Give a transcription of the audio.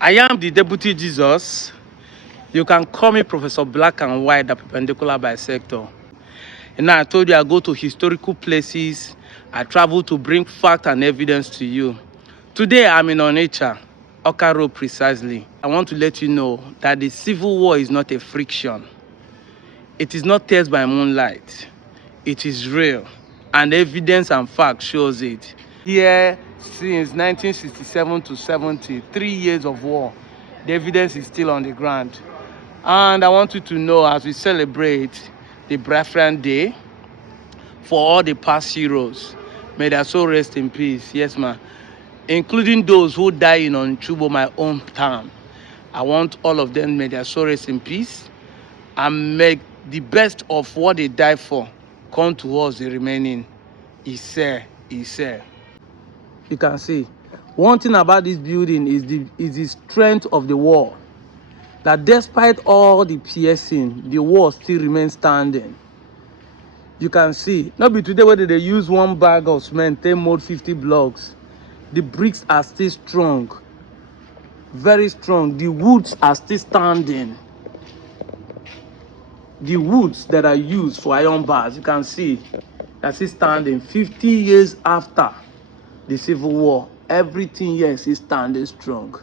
I am the Deputy Jesus. You can call me Professor Black and White, the perpendicular bisector. And now I told you I go to historical places. I travel to bring fact and evidence to you. Today I'm in Onitsha, Oka Road precisely. I want to let you know that the civil war is not a friction. It is not tears by moonlight. It is real. And evidence and fact shows it. Here since 1967 to 70, 3 years of war. The evidence is still on the ground. And I want you to know, as we celebrate the Biafran Day, for all the past heroes, may their soul rest in peace. Yes, ma'am. Including those who died in Onchubo, my hometown. I want all of them, may their soul rest in peace, and make the best of what they died for come to us, the remaining. Ise. You can see. One thing about this building is the strength of the wall. That despite all the piercing, the wall still remains standing. You can see. Not be today whether they use one bag of cement, they mold 50 blocks. The bricks are still strong. Very strong. The woods are still standing. The woods that are used for iron bars, you can see, are still standing. 50 years after the Civil War, everything here is standing strong.